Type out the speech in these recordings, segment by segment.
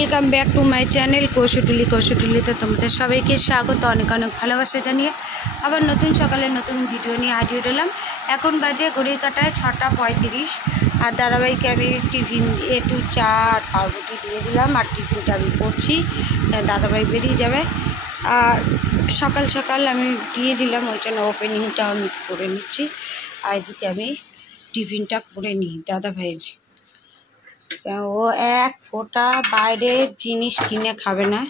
Welcome back to my channel কৌশুটুলিতে তোমাদের সবাইকে স্বাগত, অনেক অনেক ভালোবাসা জানিয়ে আবার নতুন সকালে নতুন ভিডিও নিয়ে হাজির হলাম। এখন বাজে ঘড়ির কাঁটায় 6:35 আর দাদাভাইকে আমি টিফিন একটু চা আর পাউরুটি দিয়ে দিলাম আর টিফিনটা আমি করছি। দাদাভাই বেরিয়ে যাবে আর সকাল সকাল আমি দিয়ে দিলাম, ওই জন্য ওপেনিংটা আমি করে নিচ্ছি। আর এদিকে আমি টিফিনটা করে নিই দাদাভাইয়ের। ও এক ফোঁটা বাইরের জিনিস কিনে খাবে না,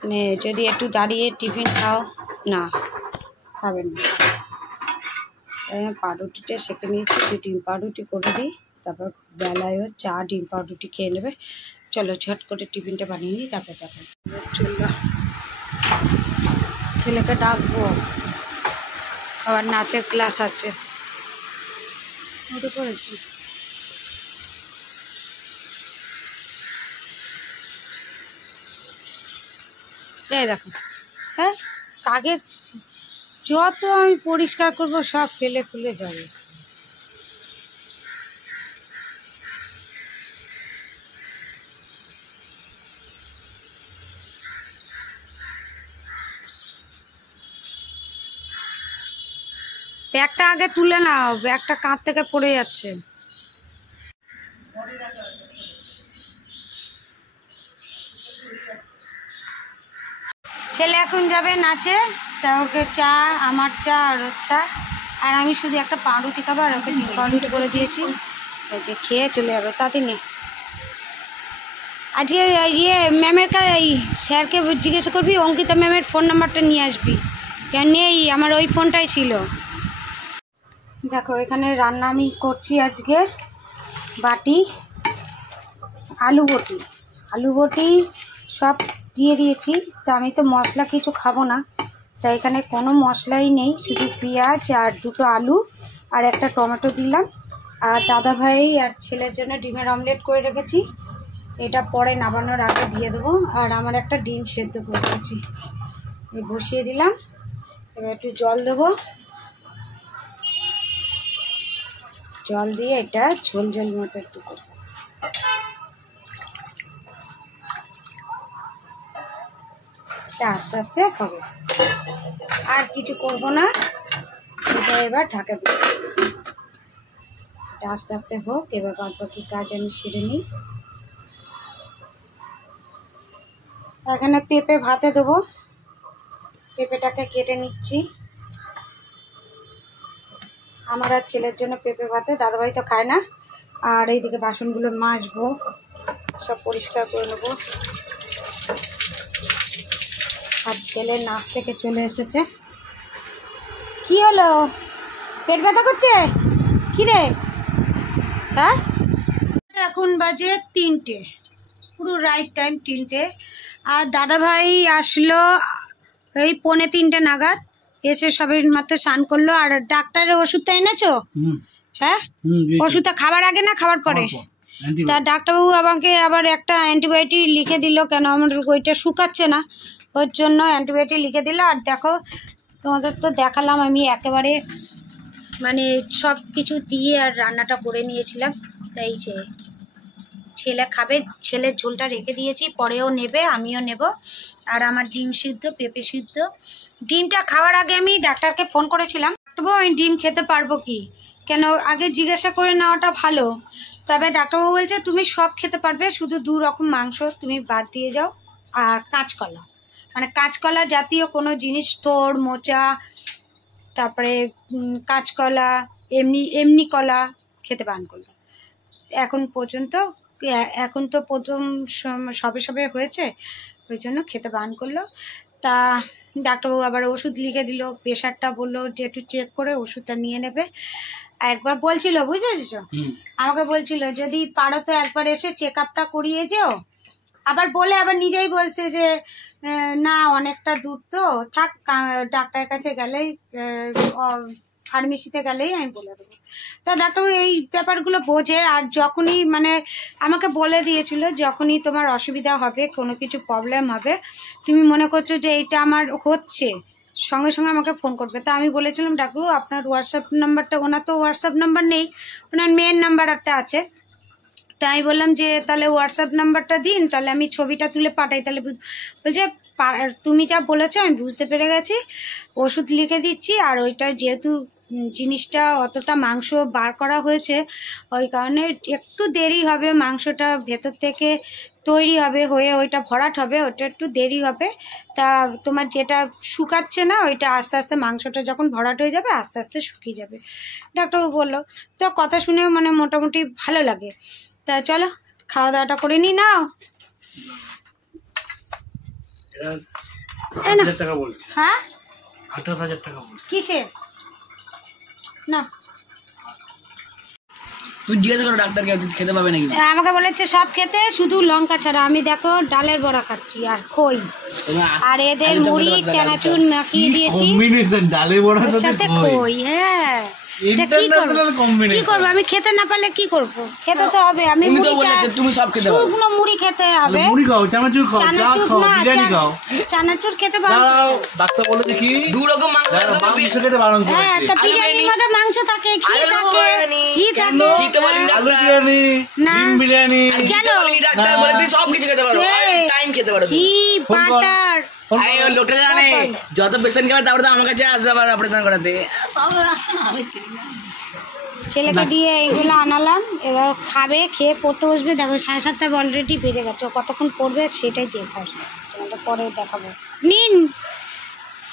মানে যদি একটু দাঁড়িয়ে টিফিন খাও না খাবে না। পাউরুটিটা সেঁকে নিয়েছি, ডিম পাউরুটি করে দিই, তারপর বেলায়ও চা ডিম পাউরুটি খেয়ে নেবে। চলো ঝট করে টিফিনটা বানিয়ে নিই, তারপর দেখো। চলো ছেলেকে ডাকবো, আবার নাচের ক্লাস আছে। ওটা করেছি এই দেখো। হ্যাঁ, কাকের যত আমি পরিষ্কার করব সব ফেলে ফুলে যাবে। ব্যাগটা আগে তুলে নাও, ব্যাগটা কাঁধ থেকে পড়ে যাচ্ছে। ছেলে এখন যাবে নাচে, তা ওকে চা, আমার চা আর ওর চা, আর আমি শুধু একটা পাউরুটি খাবো আর ওকে ডিম পাউরুটি করে দিয়েছি, যে খেয়ে চলে যাবে। তাতে নেই আজকে ম্যামের কাছে স্যারকে জিজ্ঞাসা করবি, অঙ্কিতা ম্যামের ফোন নাম্বারটা নিয়ে আসবি। কেন নেই, আমার ওই ফোনটাই ছিল। দেখো এখানে রান্না আমি করছি আজকের বাটি আলু বটি সব দিয়ে দিয়েছি। তা আমি তো মশলা কিছু খাবো না, তাই এখানে কোনো মশলাই নেই, শুধু পেঁয়াজ আর দুটো আলু আর একটা টমেটো দিলাম। আর দাদাভাই আর ছেলের জন্য ডিমের অমলেট করে রেখেছি, এটা পরে নামানোর আগে দিয়ে দেবো। আর আমার একটা ডিম সেদ্ধ করে রেখেছি, এই বসিয়ে দিলাম। এবার একটু জল দেবো, জল দিয়ে এটা ঝোল ঝোল মতো একটু করবো। এটা আস্তে আস্তে হবে, আর কিছু করব না। এটা এবার ঢাকা দেবো, এটা আস্তে আস্তে হোক। এবার বাদ বাকি কাজ আমি সেরে নিই। এখানে পেঁপে ভাতে দেবো, পেঁপেটাকে কেটে নিচ্ছি আমার আর ছেলের জন্য পেঁপে ভাতে। দাদাভাই তো খায় না। আর এইদিকে বাসনগুলো মাজবো, সব পরিষ্কার করে নেবো। আর ছেলে নাচ থেকে চলে এসেছে। কি হলো, পেট ব্যথা করছে কি রে? হ্যাঁ, এখন বাজে 3টে, পুরো রাইট টাইম 3টে। আর দাদাভাই আসলো এই 2:45 নাগাদ, এসে সবাই মাত্র স্নান করলো। আর ডাক্তারের ওষুধটা এনেছো? হ্যাঁ, ওষুধটা খাবার আগে না খাবার পরে? তা ডাক্তারবাবু আমাকে আবার একটা অ্যান্টিবায়োটিক লিখে দিল, কেন আমার ওইটা শুকাচ্ছে না, ওর জন্য অ্যান্টিবায়োটিক লিখে দিল। আর দেখো তোমাদের তো দেখালাম আমি একেবারে মানে সব কিছু দিয়ে আর রান্নাটা করে নিয়েছিলাম। তাই ছেলে খাবে, ছেলের ঝোলটা রেখে দিয়েছি, পরেও নেবে, আমিও নেব। আর আমার ডিম সিদ্ধ, পেঁপে সিদ্ধ। ডিমটা খাওয়ার আগে আমি ডাক্তারকে ফোন করেছিলাম, আমি ডিম খেতে পারবো কি, কেন আগে জিজ্ঞাসা করে নেওয়াটা ভালো। তবে ডাক্তারবাবু বলছে তুমি সব খেতে পারবে, শুধু 2 রকম মাংস তুমি বাদ দিয়ে যাও, আর কাঁচকলা, মানে কাঁচকলা জাতীয় কোনো জিনিস, তোড় মোচা, তারপরে কাঁচকলা, এমনি কলা খেতে বারণ করলো। এখন তো প্রথম সবে হয়েছে, ওই জন্য খেতে বারণ করলো। তা ডাক্তারবাবু আবার ওষুধ লিখে দিল, প্রেশারটা বললো যে একটু চেক করে ওষুধটা নিয়ে নেবে। একবার বলছিল, বুঝেছ, আমাকে বলছিল যদি পারো তো একবার এসে চেক আপটা করিয়ে যেও। আবার নিজেই বলছে যে না অনেকটা দূর তো থাক, ডাক্তারের কাছে গেলেই, ফার্মেসিতে গেলেই আমি বলে দেবো। তা ডাক্তারবাবু এই ব্যাপারগুলো বোঝে। আর যখনই মানে আমাকে বলে দিয়েছিল, যখনই তোমার অসুবিধা হবে, কোনো কিছু প্রবলেম হবে, তুমি মনে করছো যে এইটা আমার হচ্ছে, সঙ্গে সঙ্গে আমাকে ফোন করবে। তা আমি বলেছিলাম ডাক্তারবাবু আপনার হোয়াটসঅ্যাপ নাম্বারটা, ওনার তো হোয়াটসঅ্যাপ নাম্বার নেই, ওনার মেয়ের নাম্বার একটা আছে, তাই বললাম যে তাহলে হোয়াটসঅ্যাপ নাম্বারটা দিন, তাহলে আমি ছবিটা তুলে পাঠাই। তাহলে বলছে তুমি যা বলেছো আমি বুঝতে পেরে গেছি, ওষুধ লিখে দিচ্ছি। আর ওইটা যেহেতু জিনিসটা অতটা মাংস বার করা হয়েছে, ওই কারণে একটু দেরি হবে, মাংসটা ভেতর থেকে তৈরি হবে হয়ে ওইটা ভরাট হবে, ওটা একটু দেরি হবে। তা তোমার যেটা শুকাচ্ছে না ওইটা আস্তে আস্তে মাংসটা যখন ভরাট হয়ে যাবে আস্তে আস্তে শুকিয়ে যাবে, ডাক্তারবাবু বললো। তো কথা শুনে মানে মোটামুটি ভালো লাগে। তা চলো খাওয়া দাওয়াটা করে নি। নাও হ্যাঁ 28,000 টাকা কিসে না তুই জিজ্ঞাসা করো ডাক্তারকে খেতে পাবে নাকি। আমাকে বলেছে সব খেতে, শুধু লঙ্কা ছাড়া। আমি দেখো ডালের বড়া খাচ্ছি আর খই, আর এদের মুড়ি চানাচুর মাখিয়ে দিয়েছি ডালের বড়ার সাথে খই। হ্যাঁ কি করবো আমি খেতে না পারলে কি করবো, খেতে তো হবে। আমি তুমি সব খেতে পারো, শুকনো মুড়ি খেতে হবে, মুড়ি খাও, চানাচুর খাও, চানাচুর খাও, না বিরিয়ানি খাও। চানাচুর খেতে পারো। ডাক্তার বলেছে কি দু রকম মাংস খেতে বারণ করেছে। হ্যাঁ তা বিরিয়ানির মধ্যে মাংস থাকে, ঘি থাকে, ঘি থাকে। খেতে বলি আলু বিরিয়ানি, না। ডিম বিরিয়ানি। কেন ডাক্তার বলে তুই সব কিছু খেতে পারো, টাইম খেতে পারো। ঘি বাটার লোকটা জানে যত পেশেন্ট খাবে তারপরে তো আমার কাছে আসবে আবার অপারেশন করাতে। ছেলেকে দিয়ে এইগুলো আনালাম, এবার খাবে, খেয়ে পড়তে বসবে। দেখো 7:30 অলরেডি বেজে গেছে, ও কতক্ষণ পড়বে সেটাই দেখার, সেটা পরে দেখাবো। নিন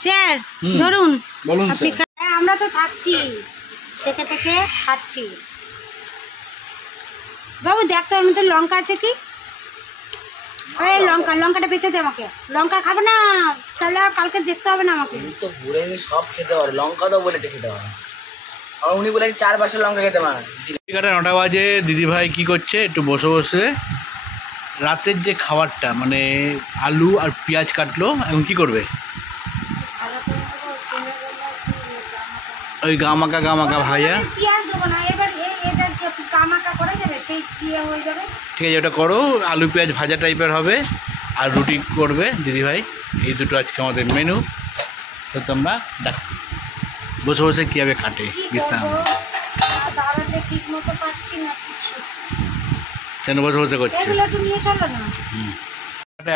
স্যার ধরুন আপনি। হ্যাঁ আমরা তো থাকছি, থেকে থেকে খাচ্ছি। বাবু দেখতো ওর মধ্যে লঙ্কা আছে কি? আরে লঙ্কাটা বেঁচে দে আমাকে। লঙ্কা খাবো না, তাহলে কালকে দেখতে হবে না আমাকে। তো ঘুরে সব খেতে পারো, লঙ্কা তো বলেছে খেতে পারো। উনি বলেছে 4-5 লঙ্কা খেতে পারো। 9টা বাজে। দিদিভাই কি করছে, একটু বসে বসে রাতের যে খাবারটা মানে আলু আর পেঁয়াজ কাটলো, এখন কি করবে? ওই গামাকা ভাজা। পেঁয়াজ দেবো না এবার, এটা গামাকা করে যাবে, সেই হয়ে যাবে। ঠিক আছে, ওটা করো। আলু পেঁয়াজ ভাজা টাইপের হবে আর রুটি করবে দিদিভাই। এই দুটো আজকে আমাদের মেনু। তো তোমরা দেখো বসে বসে কীভাবে কাটে বিশ্রাম। দাঁড়াতে ঠিক মতো পাচ্ছি না কিছু, কেন বসে বসে করছে? এগুলো একটু নিয়ে চলো না।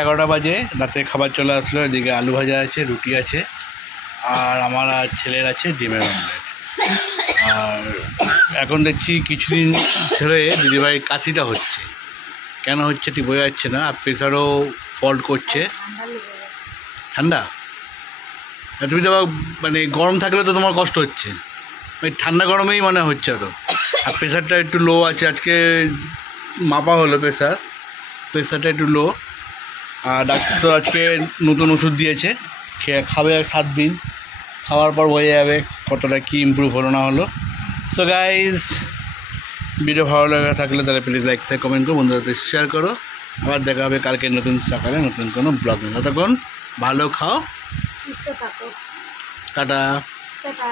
11টা বাজে, রাতে খাবার চলে আসলো। এদিকে আলু ভাজা আছে, রুটি আছে, আর আমার আর ছেলের আছে ডিমের অমলেট। আর এখন দেখছি কিছুদিন ধরে দিদিভাইয়ের কাশিটা হচ্ছে, কেন হচ্ছে ঠিক বোঝা যাচ্ছে না। আর প্রেশারও ফল্ট করছে। ঠান্ডা? তুমি তো মানে গরম থাকলে তো তোমার কষ্ট হচ্ছে, ওই ঠান্ডা গরমেই মানে হচ্ছে আরও। আর প্রেশারটা একটু লো আছে, আজকে মাপা হলো প্রেশারটা একটু লো। আর ডাক্তার আজকে নতুন ওষুধ দিয়েছে, খাবে 7 দিন, খাওয়ার পর বোঝা যাবে কতটা কী ইমপ্রুভ হলো না হলো। সো গাইজ, ভিডিও ভালো লাগা থাকলে তাহলে প্লিজ লাইক শেয়ার কমেন্ট করো, বন্ধুদের শেয়ার করো। আবার দেখা হবে কালকে নতুন সকালে নতুন কোনো ব্লগ নিয়ে। ততক্ষণ ভালো খাও, সুস্থ থাকো, টাটা। টাটা।